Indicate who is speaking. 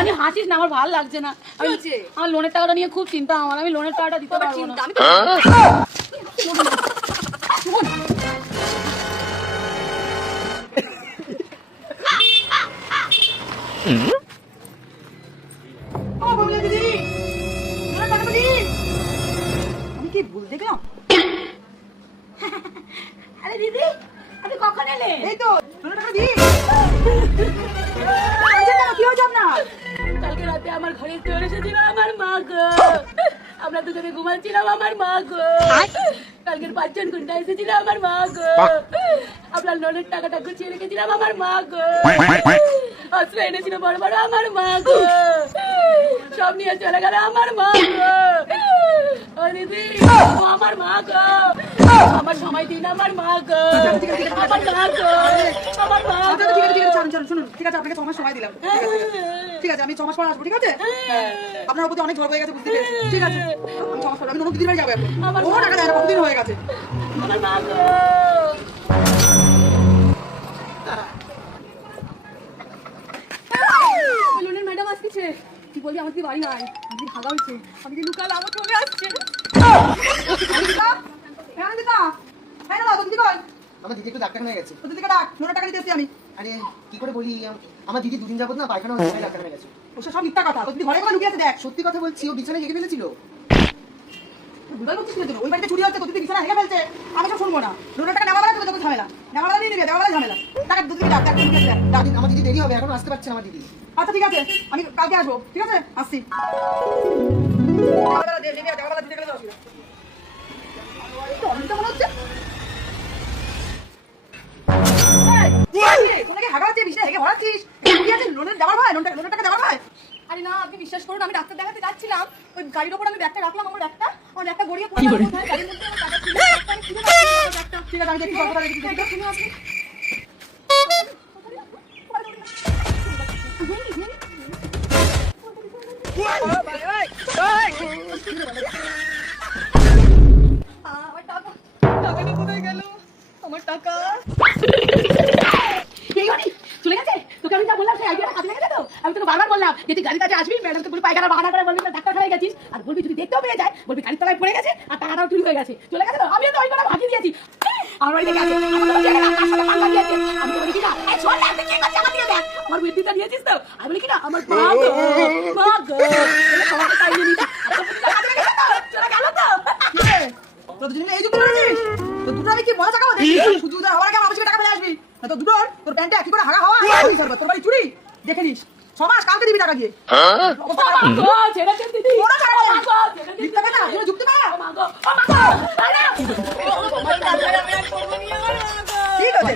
Speaker 1: আমি হাসিস না আমার ভালো লাগছে না। আমি? আমার লোনের টাকাটা নিয়ে খুব চিন্তা আমার আমি লোনের টাকাটা দিতে পারব না।
Speaker 2: আমি তো
Speaker 3: ও বমিলা দিদি। লোনের টাকাটা দিন আমি কি ভুল দেখলাম?
Speaker 1: আরে দিদি আপনি কখন এলে
Speaker 3: এই তো লোনের টাকা
Speaker 1: আমার ঘরে চলে এসেছিল আমার মা গো। আমরা দুজনে ঘুমাচ্ছিলাম আমার মা গো। কালকের পাঁচজন ঘণ্টা এসেছিল আমার মা গো। আপনার লোনের টাকাটা গুছিয়ে রেখেছিলাম আমার মা গো। অস্ত্র এনেছিল বড় বড় আমার মা গো। সব নিয়ে চলে গেল আমার মা গো। ও দিদি আমার মা গো। আমার সময় দিন আমার মা গো। আমার মা গো। আমার মা গো
Speaker 3: ঠিক আছে ঠিক আছে চলুন চলুন শুনুন ঠিক আছে আপনাকে ছ মাস সময় দিলাম ঠিক আছে, ঠিক আছে। আমি ছ মাস পর আসব ঠিক আছে? হ্যাঁ, আপনার প্রতি অনেক ঝড় হয়ে গেছে বুঝতে পেরেছি ঠিক আছে আমি ছ মাস পর আমি অন্য দিদির বাড়ি যাব এখন।
Speaker 1: আমার-
Speaker 3: টাকা দেয় না কতদিন হয়ে গেছে?
Speaker 1: আমার মা গো। লোনের ম্যাডাম আসছে। কি বলি আমার কি বাড়ি হয় আমি ভাগা হয়েছে। আমি লুকাল চলে আসছে।
Speaker 3: দিদা হ্যাঁ দিদা। হ্যাঁ দাদা তো দিদি কই?
Speaker 4: আমার দিদি একটু ডাক্তার হয়ে গেছে।
Speaker 3: তো দিদিকে ডাক লোনের টাকা দিতে এসেছি আমি।
Speaker 4: আরে কি করে বলি? আমার দিদি দুদিন যাবত না পায়খানা হচ্ছে তাই ডাক্তার হয়ে গেছে।
Speaker 3: ওসব সব মিথ্যা কথা তো দিদি ঘরে কোথায় লুকিয়ে আছে দেখ।
Speaker 4: সত্যি কথা বলছি ও বিছানায় হেগে ফেলেছিল।
Speaker 3: দুবার বলছিস কি ওই বাড়িতে চুরি হচ্ছে তো দিদি বিছানা হেগে ফেলছে। আমি সব শুনব না। লোনের টাকা নেওয়া বেলা তুমি তোকে ঝামেলা। নেওয়া বেলা নিয়ে নিবে দেওয়া বেলা ঝামেলা। টাকা দুদিকে ডাক ডাক লুকিয়ে আছে দেখ, ডাক।
Speaker 4: আমার দিদি- আমার দিদি দেরি হবে এখন আসতে পারছে না আমার দিদি।
Speaker 3: আচ্ছা ঠিক আছে আমি কালকে আসব ঠিক আছে? আসছি। দেওয়া বেলা দিয়ে- দিয়ে- দেওয়া বেলা দিতে গেলে অসুবিধা। লোনের দেওয়ার ভাই লোনের টাকা দেওয়ার ভাই
Speaker 2: আরে না আপনি বিশ্বাস করুন আমি ডাক্তার দেখাতে যাচ্ছিলাম। ওই গাড়ির ওপর আমি ব্যাগটা রাখলাম আমার ব্যাগটা। আমার ব্যাগটা গড়িয়ে পড়ে গাড়ির মধ্যে আমার টাকা ছিল ব্যাগটা
Speaker 3: ঠিক আছে আমি দেখি দেখি।
Speaker 2: শুনে আসি আমার টাকা
Speaker 1: এই গাড়ি চলে গেছে তোকে আমি যা বললাম সেই আইডিয়াটা কাজে লেগেছে তো আমি তোকে বারবার বললাম যে তুই ম্যাডামকে বলি পায়খানা বাহানা করে বলবি ডাক্তার খানায় গেছিস। আর বলবি যদি দেখতেও পেয়ে যায় বলবি গাড়ির তলায় পড়ে গেছে আর টাকাটাও চুরি হয়ে গেছে। চলে গেছে তো? আমিও তো ওই কথা ভাগিয়ে দিয়েছি। আমার বাড়িতে গেছে। তো আমি বলি কি না এই শোন তুই কি করছিস? আমার দিকে আমার বৃদ্ধিটা নিয়েছিস তো? আমি বলি কি না আমার মা গো গো নিতে তো। চলে গেল তো?
Speaker 3: দুজনে এই? তো দুটো আমি কি মজা চাকাবো দেখি? শুধু উধার আগে আমার টাকা ফেলে আসবি। না তো দুটোর, তোর প্যান্টে কি করে হাগা হওয়া? তোর বাড়ি চুরি? দেখে নিস। টাকা দিয়ে। ঠিক আছে,